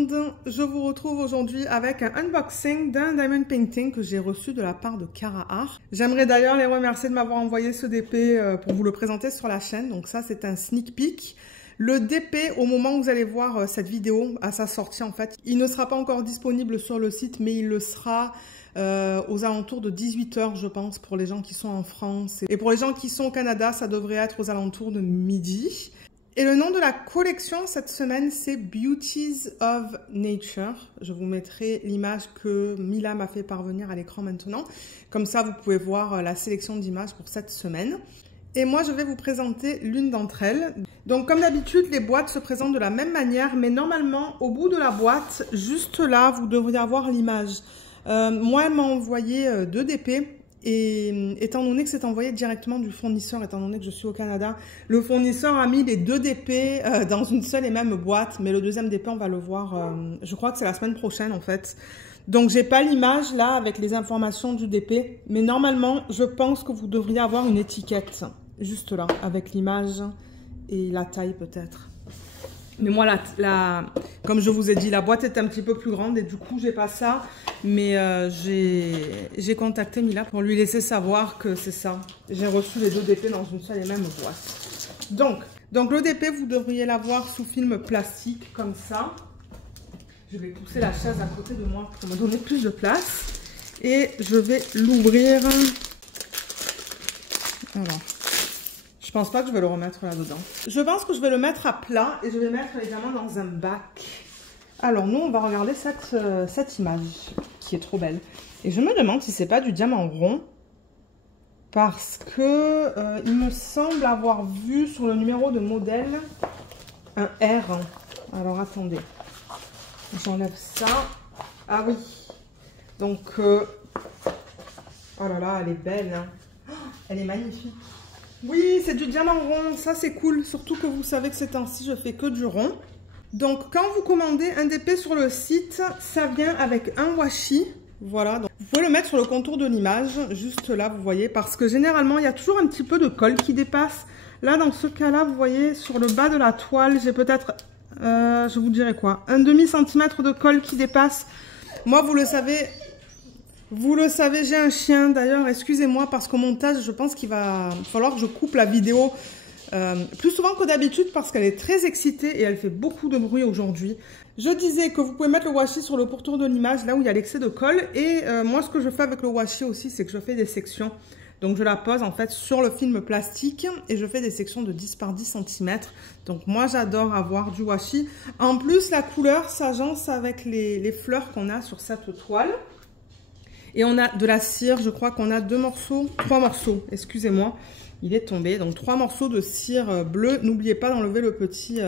monde, je vous retrouve aujourd'hui avec un unboxing d'un diamond painting que j'ai reçu de la part de Cara Art. J'aimerais d'ailleurs les remercier de m'avoir envoyé ce DP pour vous le présenter sur la chaîne. Donc ça c'est un sneak peek. Le DP, au moment où vous allez voir cette vidéo, à sa sortie en fait, il ne sera pas encore disponible sur le site, mais il le sera aux alentours de 18 h je pense, pour les gens qui sont en France. Et pour les gens qui sont au Canada, ça devrait être aux alentours de midi. Et le nom de la collection cette semaine, c'est Beauties of Nature. Je vous mettrai l'image que Mila m'a fait parvenir à l'écran maintenant. Comme ça, vous pouvez voir la sélection d'images pour cette semaine. Et moi, je vais vous présenter l'une d'entre elles. Donc, comme d'habitude, les boîtes se présentent de la même manière, mais normalement, au bout de la boîte, juste là, vous devriez avoir l'image. Moi, elle m'a envoyé 2 DP. Et étant donné que c'est envoyé directement du fournisseur, étant donné que je suis au Canada, le fournisseur a mis les 2 DP dans une seule et même boîte, mais le deuxième DP, on va le voir, je crois que c'est la semaine prochaine en fait. Donc j'ai pas l'image là avec les informations du DP, mais normalement, je pense que vous devriez avoir une étiquette juste là avec l'image et la taille peut-être. Mais moi, comme je vous ai dit, la boîte est un petit peu plus grande et du coup, j'ai pas ça. Mais j'ai contacté Mila pour lui laisser savoir que c'est ça. J'ai reçu les 2 DP dans une seule et même boîte. Donc le DP, vous devriez l'avoir sous film plastique comme ça. Je vais pousser la chaise à côté de moi pour me donner plus de place. Et je vais l'ouvrir. Alors. Je pense pas que je vais le remettre là-dedans. Je pense que je vais le mettre à plat et je vais mettre les diamants dans un bac. Alors nous, on va regarder cette image qui est trop belle. Et je me demande si c'est pas du diamant rond. Parce que il me semble avoir vu sur le numéro de modèle un R. Alors attendez. J'enlève ça. Ah oui. Donc, oh là là, elle est belle. Hein. Oh, elle est magnifique. Oui, c'est du diamant rond, ça c'est cool, surtout que vous savez que ces temps-ci, je fais que du rond. Donc, quand vous commandez un DP sur le site, ça vient avec un washi, voilà. Donc, vous pouvez le mettre sur le contour de l'image, juste là, vous voyez, parce que généralement, il y a toujours un petit peu de colle qui dépasse. Là, dans ce cas-là, vous voyez, sur le bas de la toile, j'ai peut-être, je vous dirais quoi, un demi-centimètre de colle qui dépasse. Moi, vous le savez... j'ai un chien d'ailleurs, excusez-moi parce qu'au montage, je pense qu'il va falloir que je coupe la vidéo plus souvent que d'habitude parce qu'elle est très excitée et elle fait beaucoup de bruit aujourd'hui. Je disais que vous pouvez mettre le washi sur le pourtour de l'image, là où il y a l'excès de colle. Et moi, ce que je fais avec le washi aussi, c'est que je fais des sections. Donc, je la pose en fait sur le film plastique et je fais des sections de 10 par 10 cm. Donc, moi, j'adore avoir du washi. En plus, la couleur s'agence avec les fleurs qu'on a sur cette toile. Et on a de la cire, je crois qu'on a 3 morceaux, excusez-moi, il est tombé. Donc 3 morceaux de cire bleue. N'oubliez pas d'enlever le petit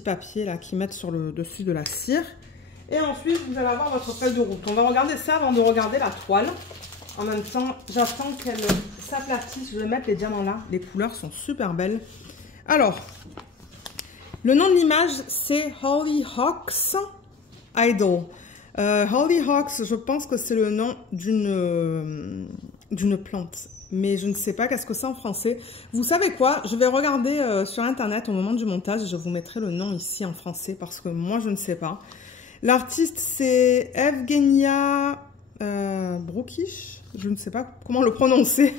papier là qu'ils mettent sur le dessus de la cire. Et ensuite, vous allez avoir votre feuille de route. On va regarder ça avant de regarder la toile. En même temps, j'attends qu'elle s'aplatisse. Je vais mettre les diamants là. Les couleurs sont super belles. Alors, le nom de l'image, c'est Hollyhocks Idol. Hollyhocks, je pense que c'est le nom d'une plante, mais je ne sais pas qu'est-ce que c'est en français. Vous savez quoi? Je vais regarder sur internet au moment du montage et je vous mettrai le nom ici en français parce que moi je ne sais pas. L'artiste c'est Evgenia Brookish, je ne sais pas comment le prononcer.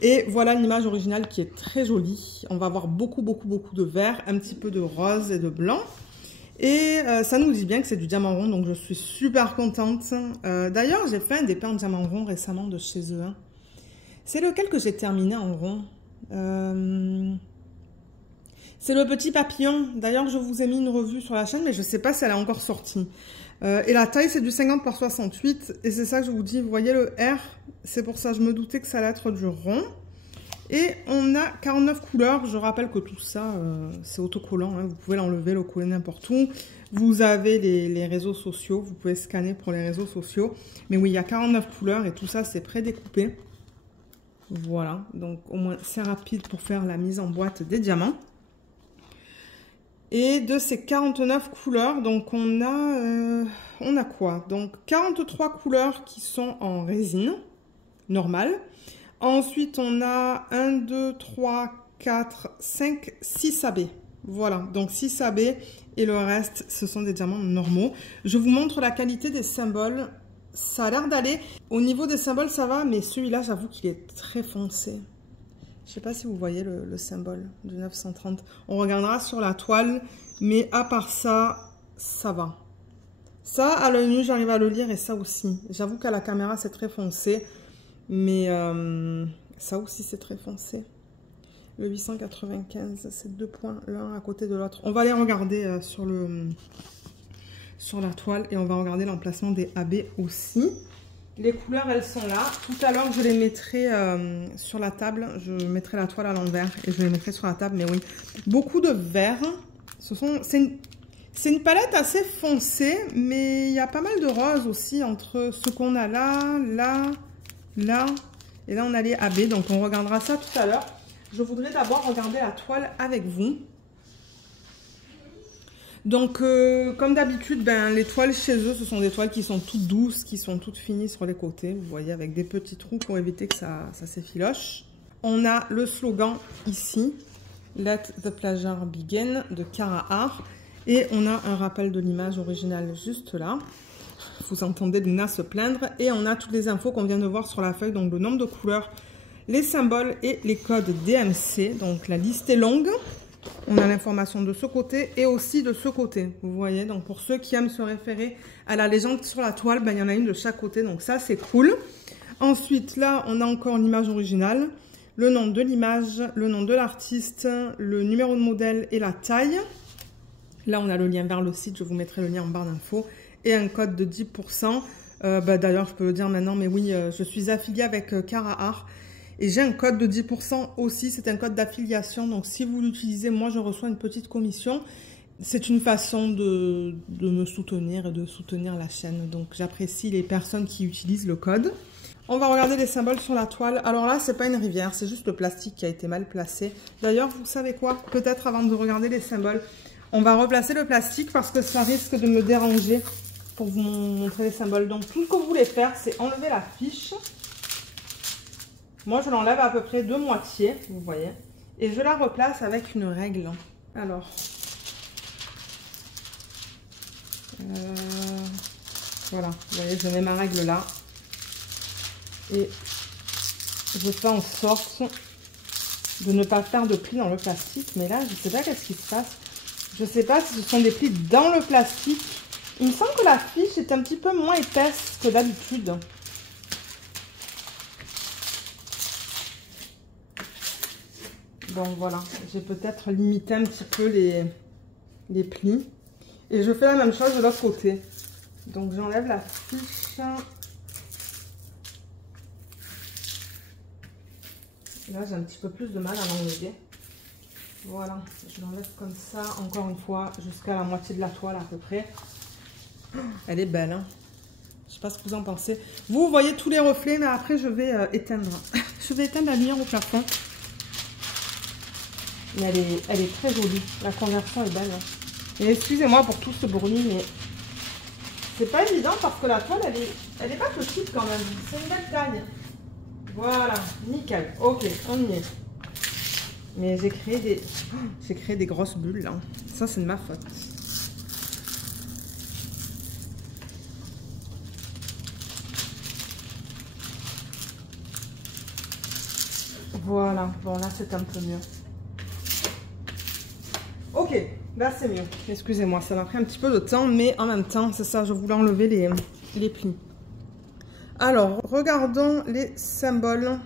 Et voilà l'image originale qui est très jolie. On va avoir beaucoup de vert, un petit peu de rose et de blanc. Et ça nous dit bien que c'est du diamant rond, donc je suis super contente. D'ailleurs, j'ai fait un DP en diamant rond récemment de chez eux. Hein. C'est lequel que j'ai terminé en rond? C'est le petit papillon. D'ailleurs, je vous ai mis une revue sur la chaîne, mais je ne sais pas si elle est encore sortie. Et la taille, c'est du 50 par 68. Et c'est ça que je vous dis, vous voyez le R? C'est pour ça que je me doutais que ça allait être du rond. Et on a 49 couleurs. Je rappelle que tout ça, c'est autocollant. Hein. Vous pouvez l'enlever, le coller n'importe où. Vous avez les réseaux sociaux. Vous pouvez scanner pour les réseaux sociaux. Mais oui, il y a 49 couleurs et tout ça, c'est prédécoupé. Voilà. Donc, au moins, c'est rapide pour faire la mise en boîte des diamants. Et de ces 49 couleurs, donc on a quoi? Donc, 43 couleurs qui sont en résine normale. Ensuite, on a 1, 2, 3, 4, 5, 6 AB. Voilà, donc 6 AB et le reste, ce sont des diamants normaux. Je vous montre la qualité des symboles. Ça a l'air d'aller. Au niveau des symboles, ça va, mais celui-là, j'avoue qu'il est très foncé. Je ne sais pas si vous voyez le symbole du 930. On regardera sur la toile, mais à part ça, ça va. Ça, à l'œil nu, j'arrive à le lire et ça aussi. J'avoue qu'à la caméra, c'est très foncé, mais ça aussi, c'est très foncé. Le 895, c'est 2 points l'un à côté de l'autre. On va les regarder sur la toile et on va regarder l'emplacement des AB aussi. Les couleurs, elles sont là. Tout à l'heure, je les mettrai sur la table. Je mettrai la toile à l'envers et je les mettrai sur la table. Mais oui, beaucoup de vert. C'est une palette assez foncée, mais il y a pas mal de rose aussi entre ce qu'on a là, là, là. Et là, on a les AB. Donc, on regardera ça tout à l'heure. Je voudrais d'abord regarder la toile avec vous. Donc, comme d'habitude, ben, les toiles chez eux, ce sont des toiles qui sont toutes douces, qui sont toutes finies sur les côtés. Vous voyez, avec des petits trous pour éviter que ça s'effiloche. On a le slogan ici, « Let the pleasure begin » de Cara Art. Et on a un rappel de l'image originale juste là. Vous entendez Luna se plaindre. Et on a toutes les infos qu'on vient de voir sur la feuille, donc le nombre de couleurs, les symboles et les codes DMC. Donc la liste est longue. On a l'information de ce côté et aussi de ce côté. Vous voyez, donc pour ceux qui aiment se référer à la légende sur la toile, ben, il y en a une de chaque côté. Donc ça, c'est cool. Ensuite, là, on a encore l'image originale, le nom de l'image, le nom de l'artiste, le numéro de modèle et la taille. Là, on a le lien vers le site. Je vous mettrai le lien en barre d'infos. Et un code de 10%. D'ailleurs, je peux le dire maintenant, mais oui, je suis affiliée avec Cara Art. Et j'ai un code de 10% aussi, c'est un code d'affiliation. Donc, si vous l'utilisez, moi, je reçois une petite commission. C'est une façon de me soutenir et de soutenir la chaîne. Donc, j'apprécie les personnes qui utilisent le code. On va regarder les symboles sur la toile. Alors là, c'est pas une rivière, c'est juste le plastique qui a été mal placé. D'ailleurs, vous savez quoi? Peut-être avant de regarder les symboles, on va replacer le plastique parce que ça risque de me déranger pour vous montrer les symboles. Donc, tout ce que vous voulez faire, c'est enlever la fiche. Moi, je l'enlève à peu près de moitié, vous voyez. Et je la replace avec une règle. Alors. Voilà, vous voyez, je mets ma règle là. Et je fais en sorte de ne pas faire de plis dans le plastique. Mais là, je ne sais pas qu'est-ce qui se passe. Je ne sais pas si ce sont des plis dans le plastique. Il me semble que la fiche est un petit peu moins épaisse que d'habitude. Donc voilà, j'ai peut-être limité un petit peu les plis. Et je fais la même chose de l'autre côté. Donc j'enlève la fiche. Là, j'ai un petit peu plus de mal à l'enlever. Voilà, je l'enlève comme ça, encore une fois, jusqu'à la moitié de la toile à peu près. Elle est belle, hein. Je ne sais pas ce que vous en pensez. Vous voyez tous les reflets, mais après, je vais éteindre. Je vais éteindre la lumière au plafond. Mais elle est très jolie. La conversion est belle. Et excusez-moi pour tout ce bruit, mais c'est pas évident parce que la toile, elle est pas petite quand même. C'est une belle taille. Voilà, nickel. Ok, on y est. Mais j'ai créé des grosses bulles là. Ça, c'est de ma faute. Voilà, bon là c'est un peu mieux. Ok, là c'est mieux. Excusez-moi, ça m'a pris un petit peu de temps, mais en même temps, c'est ça, je voulais enlever les plis. Alors, regardons les symboles.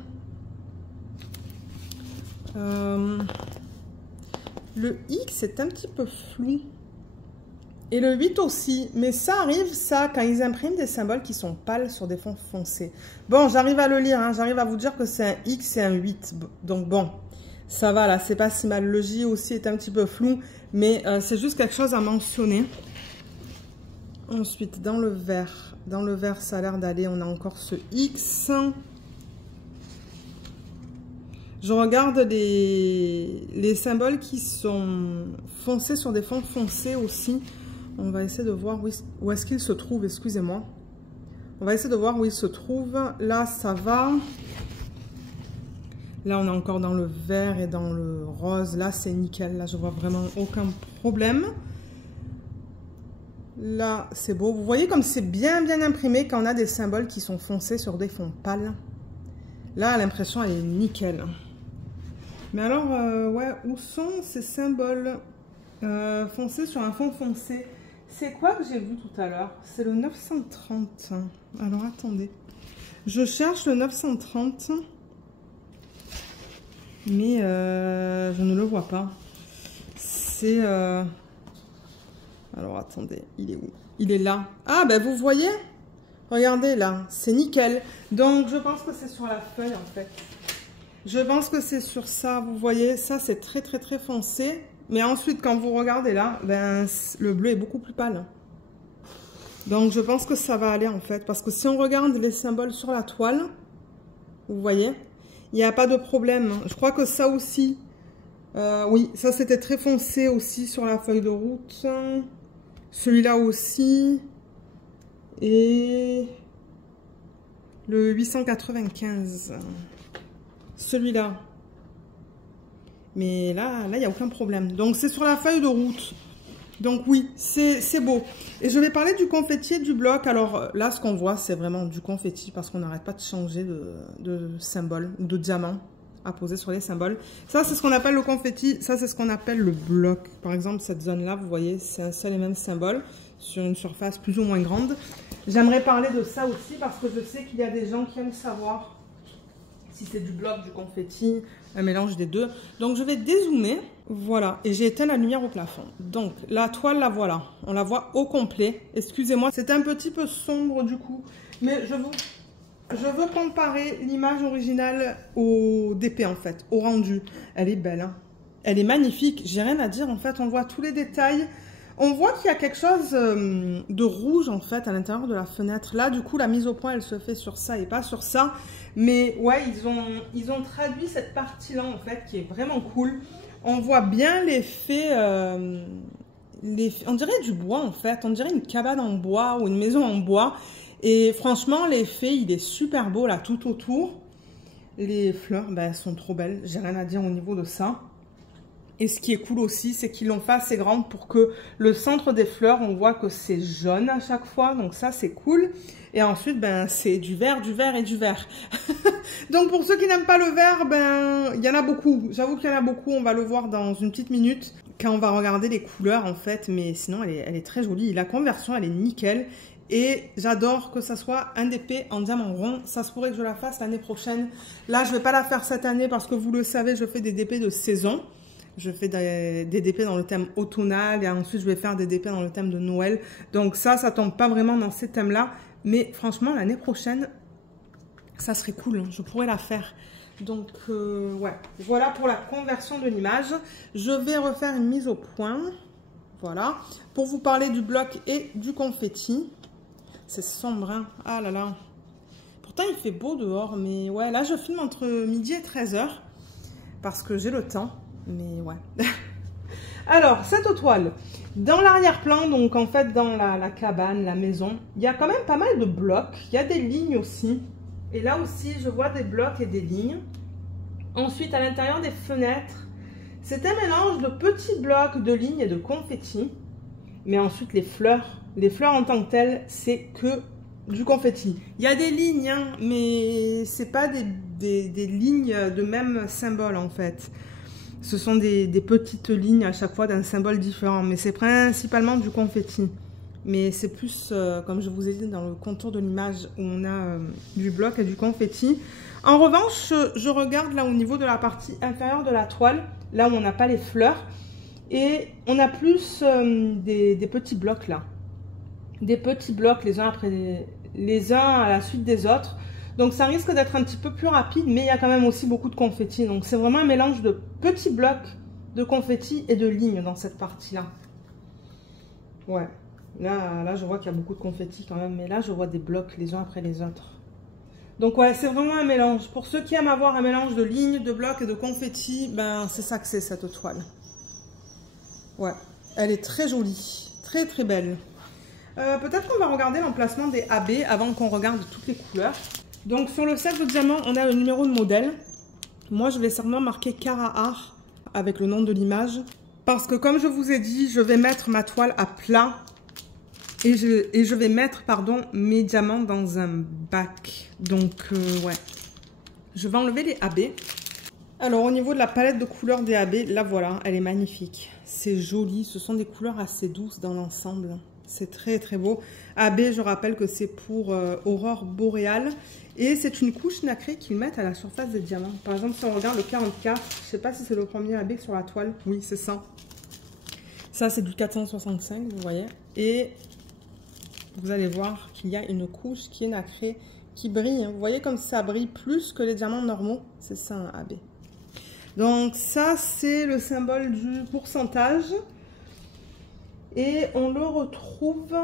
Le X est un petit peu flou. Et le 8 aussi. Mais ça arrive, ça, quand ils impriment des symboles qui sont pâles sur des fonds foncés. Bon, j'arrive à le lire. Hein, j'arrive à vous dire que c'est un X et un 8. Donc bon, ça va là, c'est pas si mal. Le J aussi est un petit peu flou. Mais c'est juste quelque chose à mentionner. Ensuite, dans le vert. Dans le vert, ça a l'air d'aller. On a encore ce X. Je regarde les symboles qui sont foncés sur des fonds foncés aussi. On va essayer de voir où est-ce qu'ils se trouvent, excusez-moi. On va essayer de voir où ils se trouvent. Là, ça va. Là, on est encore dans le vert et dans le rose. Là, c'est nickel. Là, je vois vraiment aucun problème. Là, c'est beau. Vous voyez comme c'est bien imprimé quand on a des symboles qui sont foncés sur des fonds pâles. Là, l'impression, elle est nickel. Mais alors, ouais, où sont ces symboles foncés sur un fond foncé? C'est quoi que j'ai vu tout à l'heure? C'est le 930. Alors, attendez. Je cherche le 930. Mais je ne le vois pas. C'est... Alors, attendez, il est où? Il est là. Ah, ben vous voyez? Regardez là, c'est nickel. Donc, je pense que c'est sur la feuille, en fait. Je pense que c'est sur ça, vous voyez? Ça, c'est très foncé. Mais ensuite, quand vous regardez là, ben, le bleu est beaucoup plus pâle. Donc, je pense que ça va aller, en fait. Parce que si on regarde les symboles sur la toile, vous voyez, il n'y a pas de problème. Je crois que ça aussi... oui, ça c'était très foncé aussi sur la feuille de route. Celui-là aussi. Et le 895. Celui-là. Mais là, il n'y a aucun problème. Donc c'est sur la feuille de route. Donc oui, c'est beau. Et je vais parler du confetti et du bloc. Alors là, ce qu'on voit, c'est vraiment du confetti parce qu'on n'arrête pas de changer de symbole ou de diamant à poser sur les symboles. Ça, c'est ce qu'on appelle le confetti. Ça, c'est ce qu'on appelle le bloc. Par exemple, cette zone-là, vous voyez, c'est un seul et même symbole sur une surface plus ou moins grande. J'aimerais parler de ça aussi parce que je sais qu'il y a des gens qui aiment savoir si c'est du bloc, du confetti, un mélange des deux. Donc, je vais dézoomer. Voilà. Et j'ai éteint la lumière au plafond. Donc, la toile, la voilà. On la voit au complet. Excusez-moi, c'est un petit peu sombre du coup. Mais je veux comparer l'image originale au DP en fait, au rendu. Elle est belle, hein. Elle est magnifique. J'ai rien à dire en fait. On voit tous les détails. On voit qu'il y a quelque chose de rouge en fait à l'intérieur de la fenêtre. Là, du coup, la mise au point, elle se fait sur ça et pas sur ça. Mais ouais, ils ont traduit cette partie-là en fait qui est vraiment cool. On voit bien l'effet, on dirait du bois en fait. On dirait une cabane en bois ou une maison en bois. Et franchement, l'effet, il est super beau là tout autour. Les fleurs, ben, elles sont trop belles. J'ai rien à dire au niveau de ça. Et ce qui est cool aussi, c'est qu'ils l'ont fait assez grande pour que le centre des fleurs, on voit que c'est jaune à chaque fois. Donc ça, c'est cool. Et ensuite, ben, c'est du vert et du vert. Donc pour ceux qui n'aiment pas le vert, ben, il y en a beaucoup. J'avoue qu'il y en a beaucoup. On va le voir dans une petite minute quand on va regarder les couleurs en fait. Mais sinon, elle est très jolie. La conversion, elle est nickel. Et j'adore que ça soit un DP en diamant rond. Ça se pourrait que je la fasse l'année prochaine. Là, je ne vais pas la faire cette année parce que vous le savez, je fais des DP de saison. Je fais des DP dans le thème automnal et ensuite je vais faire des DP dans le thème de Noël. Donc ça tombe pas vraiment dans ces thèmes-là. Mais franchement, l'année prochaine, ça serait cool. Hein, je pourrais la faire. Donc, ouais. Voilà pour la conversion de l'image. Je vais refaire une mise au point. Voilà. Pour vous parler du bloc et du confetti. C'est sombre, hein. Ah là là. Pourtant, il fait beau dehors. Mais ouais, là, je filme entre midi et 13 h. Parce que j'ai le temps. Mais ouais. Alors, cette toile, dans l'arrière-plan, donc en fait dans la cabane, la maison, il y a quand même pas mal de blocs. Il y a des lignes aussi. Et là aussi, je vois des blocs et des lignes. Ensuite, à l'intérieur des fenêtres, c'est un mélange de petits blocs, de lignes et de confetti. Mais ensuite, les fleurs en tant que telles, c'est que du confetti. Il y a des lignes, hein, mais c'est pas des lignes de même symbole en fait. Ce sont des petites lignes à chaque fois d'un symbole différent, mais c'est principalement du confetti. Mais c'est plus, comme je vous ai dit, dans le contour de l'image où on a du bloc et du confetti. En revanche, je regarde là au niveau de la partie inférieure de la toile, là où on n'a pas les fleurs, et on a plus des petits blocs là. Des petits blocs les uns après les uns à la suite des autres. Donc ça risque d'être un petit peu plus rapide, mais il y a quand même aussi beaucoup de confetti. Donc c'est vraiment un mélange de petits blocs de confetti et de lignes dans cette partie-là. Ouais, là je vois qu'il y a beaucoup de confetti quand même, mais là je vois des blocs les uns après les autres. Donc ouais, c'est vraiment un mélange. Pour ceux qui aiment avoir un mélange de lignes, de blocs et de confetti, ben c'est ça que c'est cette toile. Ouais, elle est très jolie, très très belle. Peut-être qu'on va regarder l'emplacement des AB avant qu'on regarde toutes les couleurs. Donc sur le set de diamant, on a le numéro de modèle. Moi, je vais certainement marquer Cara Art avec le nom de l'image. Parce que comme je vous ai dit, je vais mettre ma toile à plat. Et je vais mettre, pardon, mes diamants dans un bac. Donc, ouais. Je vais enlever les AB. Alors, au niveau de la palette de couleurs des AB, la voilà, elle est magnifique. C'est joli, ce sont des couleurs assez douces dans l'ensemble. C'est très très beau. AB, je rappelle que c'est pour Aurore Boréale. Et c'est une couche nacrée qu'ils mettent à la surface des diamants. Par exemple, si on regarde le 44, je ne sais pas si c'est le premier AB sur la toile. Oui, c'est ça. Ça, c'est du 465, vous voyez. Et vous allez voir qu'il y a une couche qui est nacrée, qui brille. Vous voyez comme ça brille plus que les diamants normaux. C'est ça un AB. Donc ça, c'est le symbole du pourcentage. Et on le retrouve...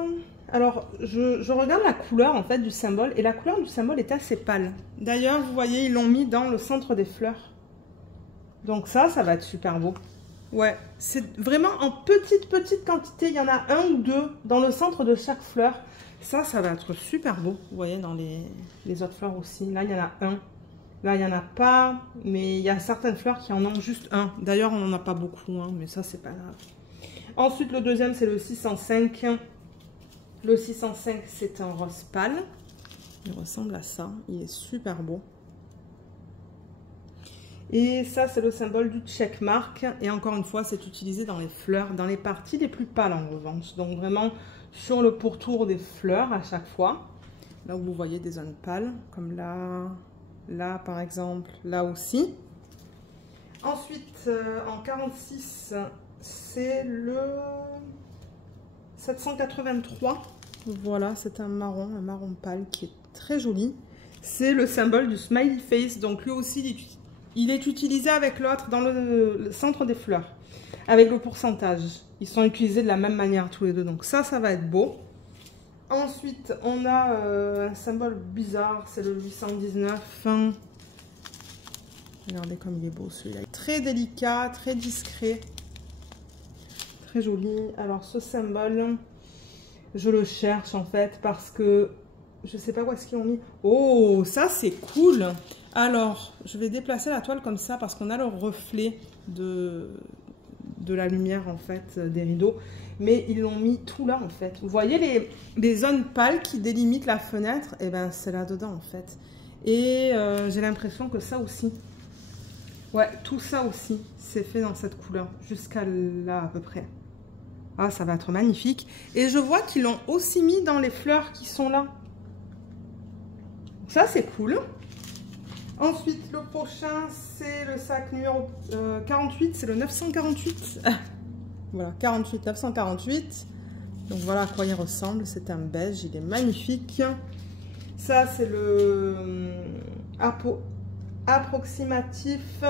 Alors, je regarde la couleur en fait du symbole. Et la couleur du symbole est assez pâle. D'ailleurs, vous voyez, ils l'ont mis dans le centre des fleurs. Donc ça va être super beau. Ouais, c'est vraiment en petite quantité. Il y en a un ou deux dans le centre de chaque fleur. Ça va être super beau. Vous voyez, dans les autres fleurs aussi. Là, il y en a un. Là, il n'y en a pas. Mais il y a certaines fleurs qui en ont juste un. D'ailleurs, on n'en a pas beaucoup. Hein, mais ça, c'est pas grave. Ensuite, le deuxième, c'est le 605. Le 605, c'est un rose pâle. Il ressemble à ça. Il est super beau. Et ça, c'est le symbole du checkmark. Et encore une fois, c'est utilisé dans les fleurs, dans les parties les plus pâles en revanche. Donc vraiment sur le pourtour des fleurs à chaque fois. Là où vous voyez des zones pâles, comme là, là par exemple, là aussi. Ensuite, en 46, c'est le 783. Voilà, c'est un marron pâle qui est très joli. C'est le symbole du smiley face. Donc lui aussi, il est utilisé avec l'autre dans le centre des fleurs, avec le pourcentage. Ils sont utilisés de la même manière tous les deux, donc ça va être beau. Ensuite, on a un symbole bizarre, c'est le 819. Regardez comme il est beau celui-là. Très délicat, très discret, très joli. Alors ce symbole, je le cherche en fait parce que je sais pas où est-ce qu'ils l'ont mis. Oh, ça c'est cool. Alors, je vais déplacer la toile comme ça parce qu'on a le reflet de la lumière en fait des rideaux. Mais ils l'ont mis tout là en fait. Vous voyez les zones pâles qui délimitent la fenêtre? Et ben c'est là-dedans en fait. Et j'ai l'impression que ça aussi. Ouais, tout ça aussi, c'est fait dans cette couleur. Jusqu'à là à peu près. Ah, ça va être magnifique. Et je vois qu'ils l'ont aussi mis dans les fleurs qui sont là. Ça c'est cool. Ensuite, le prochain, c'est le sac numéro 48, c'est le 948. Voilà, 48, 948. Donc voilà à quoi il ressemble. C'est un beige, il est magnifique. Ça, c'est le approximatif.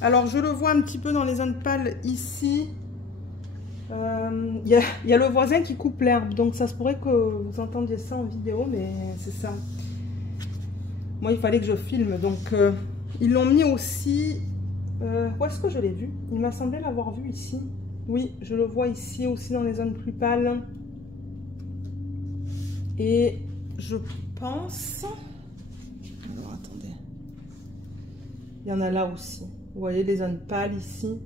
Alors, je le vois un petit peu dans les zones pâles ici. Il y a le voisin qui coupe l'herbe, donc ça se pourrait que vous entendiez ça en vidéo, mais c'est ça. Moi, il fallait que je filme, donc ils l'ont mis aussi... où est-ce que je l'ai vu? Il m'a semblé l'avoir vu ici. Oui, je le vois ici aussi dans les zones plus pâles. Et je pense... Alors, attendez. Il y en a là aussi. Vous voyez les zones pâles ici.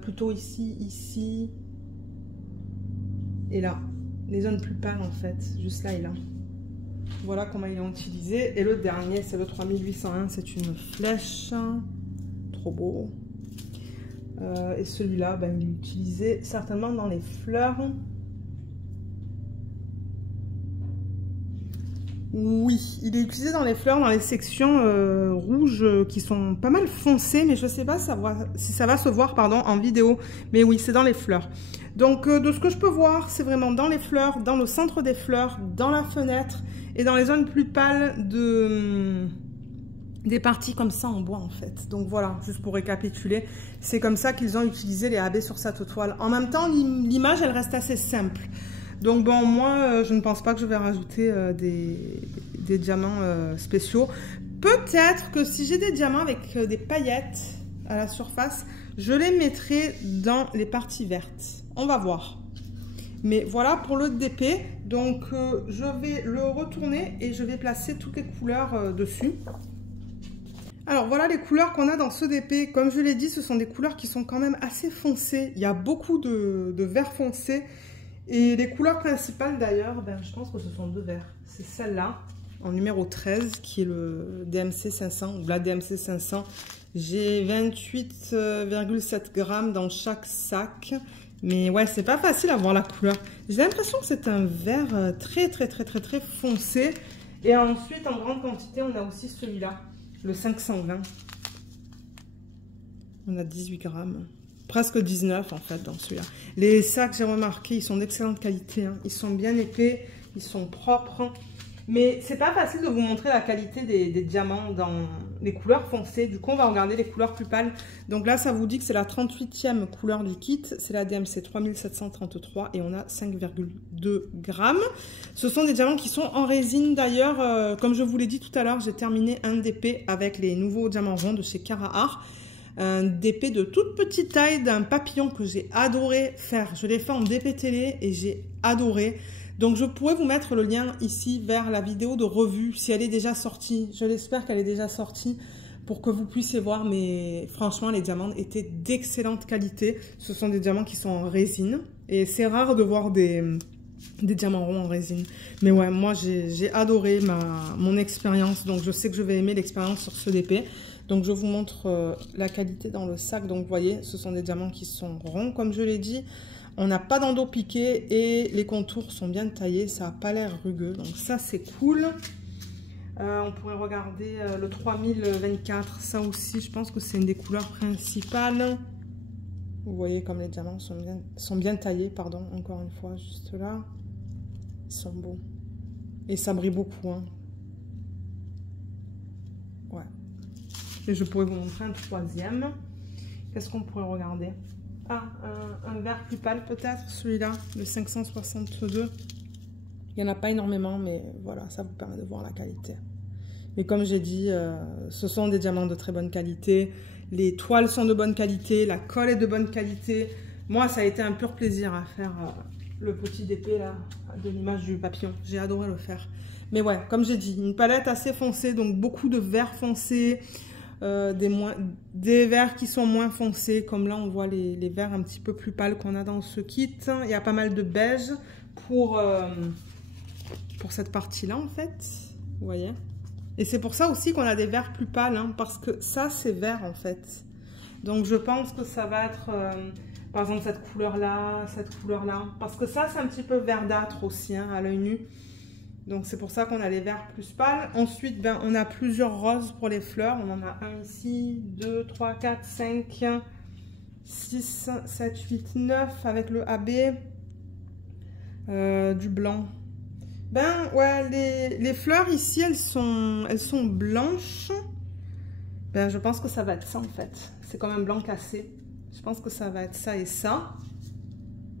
Plutôt ici, ici. Et là. Les zones plus pâles en fait. Juste là et là. Voilà comment ils l'ont utilisé. Et le dernier, c'est le 3801. C'est une flèche. Trop beau. Et celui-là, ben, il est utilisé certainement dans les fleurs. Oui, il est utilisé dans les fleurs, dans les sections rouges qui sont pas mal foncées. Mais je ne sais pas si ça va se voir en vidéo. Mais oui, c'est dans les fleurs. Donc, de ce que je peux voir, c'est vraiment dans les fleurs, dans le centre des fleurs, dans la fenêtre et dans les zones plus pâles des parties comme ça en bois en fait. Donc voilà, juste pour récapituler, c'est comme ça qu'ils ont utilisé les AB sur cette toile. En même temps, l'image, elle reste assez simple. Donc bon, moi, je ne pense pas que je vais rajouter des diamants spéciaux. Peut-être que si j'ai des diamants avec des paillettes à la surface, je les mettrai dans les parties vertes. On va voir. Mais voilà pour le DP. Donc, je vais le retourner et je vais placer toutes les couleurs dessus. Alors voilà les couleurs qu'on a dans ce DP. Comme je l'ai dit, ce sont des couleurs qui sont quand même assez foncées. Il y a beaucoup de vert foncé. Et les couleurs principales d'ailleurs, ben, je pense que ce sont deux verts. C'est celle-là, en numéro 13, qui est le DMC 500, ou la DMC 500. J'ai 28,7 grammes dans chaque sac. Mais ouais, c'est pas facile à voir la couleur. J'ai l'impression que c'est un vert très foncé. Et ensuite, en grande quantité, on a aussi celui-là, le 520. On a 18 grammes. Presque 19 en fait dans celui-là. Les sacs, j'ai remarqué, ils sont d'excellente qualité. Hein. Ils sont bien épais, ils sont propres. Mais c'est pas facile de vous montrer la qualité des diamants dans les couleurs foncées. Du coup, on va regarder les couleurs plus pâles. Donc là, ça vous dit que c'est la 38e couleur du kit. C'est la DMC 3733 et on a 5,2 grammes. Ce sont des diamants qui sont en résine d'ailleurs. Comme je vous l'ai dit tout à l'heure, j'ai terminé un DP avec les nouveaux diamants ronds de chez Cara Art. Un DP de toute petite taille d'un papillon que j'ai adoré faire. Je l'ai fait en DP télé et j'ai adoré. Donc je pourrais vous mettre le lien ici vers la vidéo de revue si elle est déjà sortie. Je l'espère qu'elle est déjà sortie pour que vous puissiez voir. Mais franchement, les diamants étaient d'excellente qualité. Ce sont des diamants qui sont en résine. Et c'est rare de voir des diamants ronds en résine. Mais ouais, moi j'ai adoré mon expérience. Donc je sais que je vais aimer l'expérience sur ce DP. Donc je vous montre la qualité dans le sac. Donc vous voyez, ce sont des diamants qui sont ronds comme je l'ai dit. On n'a pas d'endos piqué et les contours sont bien taillés. Ça n'a pas l'air rugueux. Donc ça c'est cool. On pourrait regarder le 3024. Ça aussi, je pense que c'est une des couleurs principales. Vous voyez comme les diamants sont bien taillés. Pardon, encore une fois, juste là. Ils sont beaux. Et ça brille beaucoup. Hein. Ouais. Et je pourrais vous montrer un troisième. Qu'est-ce qu'on pourrait regarder? Ah, un vert plus pâle peut-être, celui-là, le 562. Il n'y en a pas énormément, mais voilà, ça vous permet de voir la qualité. Mais comme j'ai dit, ce sont des diamants de très bonne qualité. Les toiles sont de bonne qualité, la colle est de bonne qualité. Moi, ça a été un pur plaisir à faire le petit DP là, de l'image du papillon. J'ai adoré le faire. Mais ouais, comme j'ai dit, une palette assez foncée, donc beaucoup de vert foncé. Des verts qui sont moins foncés, comme là on voit les verts un petit peu plus pâles qu'on a dans ce kit. Il y a pas mal de beige pour cette partie là en fait, vous voyez. Et c'est pour ça aussi qu'on a des verts plus pâles, hein, parce que ça c'est vert en fait. Donc je pense que ça va être par exemple cette couleur là, parce que ça c'est un petit peu verdâtre aussi hein, à l'œil nu. Donc c'est pour ça qu'on a les verts plus pâles. Ensuite, ben, on a plusieurs roses pour les fleurs. On en a un ici, 2, 3, 4, 5, 6, 7, 8, 9 avec le AB. Du blanc. Ben ouais, les fleurs ici, elles sont blanches. Ben je pense que ça va être ça en fait. C'est comme un blanc cassé. Je pense que ça va être ça et ça.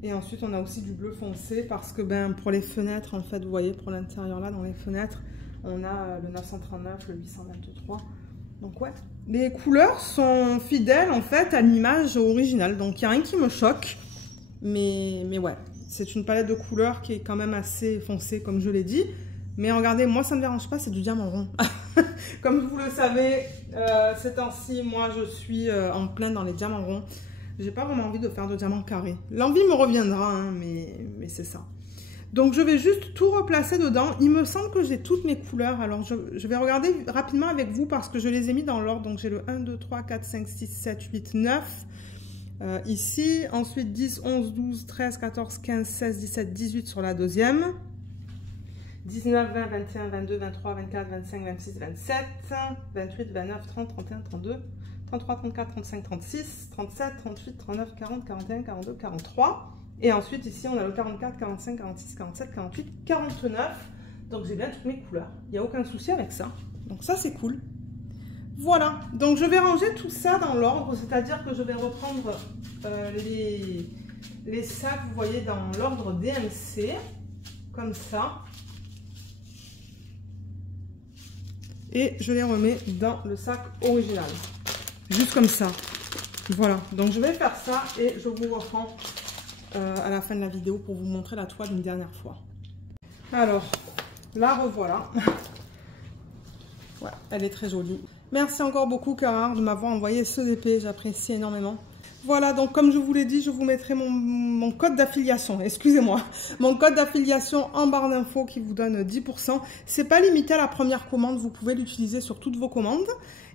Et ensuite, on a aussi du bleu foncé parce que ben, pour les fenêtres, en fait, vous voyez, pour l'intérieur là, dans les fenêtres, on a le 939, le 823. Donc ouais, les couleurs sont fidèles en fait à l'image originale. Donc il n'y a rien qui me choque. Mais ouais, c'est une palette de couleurs qui est quand même assez foncée, comme je l'ai dit. Mais regardez, moi ça ne me dérange pas, c'est du diamant rond. Comme vous le savez, ces temps-ci, moi je suis en plein dans les diamants ronds. J'ai pas vraiment envie de faire de diamants carrés. L'envie me reviendra, hein, mais c'est ça. Donc je vais juste tout replacer dedans. Il me semble que j'ai toutes mes couleurs. Alors je vais regarder rapidement avec vous parce que je les ai mis dans l'ordre. Donc j'ai le 1, 2, 3, 4, 5, 6, 7, 8, 9. Ici, ensuite 10, 11, 12, 13, 14, 15, 16, 17, 18 sur la deuxième. 19, 20, 21, 22, 23, 24, 25, 26, 27, 28, 29, 30, 31, 32, 33, 34, 35, 36, 37, 38, 39, 40, 41, 42, 43. Et ensuite, ici, on a le 44, 45, 46, 47, 48, 49. Donc, j'ai bien toutes mes couleurs. Il n'y a aucun souci avec ça. Donc, ça, c'est cool. Voilà. Donc, je vais ranger tout ça dans l'ordre. C'est-à-dire que je vais reprendre les sacs, vous voyez, dans l'ordre DMC. Comme ça. Et je les remets dans le sac original. Juste comme ça. Voilà. Donc, je vais faire ça et je vous reprends à la fin de la vidéo pour vous montrer la toile une dernière fois. Alors, la revoilà. Ouais, elle est très jolie. Merci encore beaucoup Carrare de m'avoir envoyé ce DP, j'apprécie énormément. Voilà, donc comme je vous l'ai dit, je vous mettrai mon code d'affiliation, excusez-moi, mon code d'affiliation en barre d'infos qui vous donne 10%. C'est pas limité à la première commande, vous pouvez l'utiliser sur toutes vos commandes.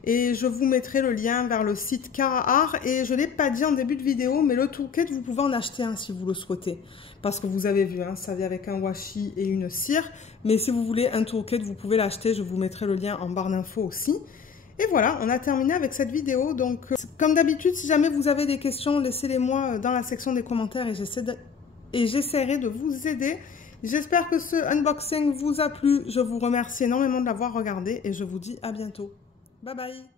Et je vous mettrai le lien vers le site Carrare. Et je ne l'ai pas dit en début de vidéo, mais le toolkit, vous pouvez en acheter un si vous le souhaitez. Parce que vous avez vu, hein, ça vient avec un washi et une cire. Mais si vous voulez un toolkit, vous pouvez l'acheter, je vous mettrai le lien en barre d'infos aussi. Et voilà, on a terminé avec cette vidéo. Donc, comme d'habitude, si jamais vous avez des questions, laissez-les-moi dans la section des commentaires et j'essaierai de vous aider. J'espère que ce unboxing vous a plu. Je vous remercie énormément de l'avoir regardé et je vous dis à bientôt. Bye bye!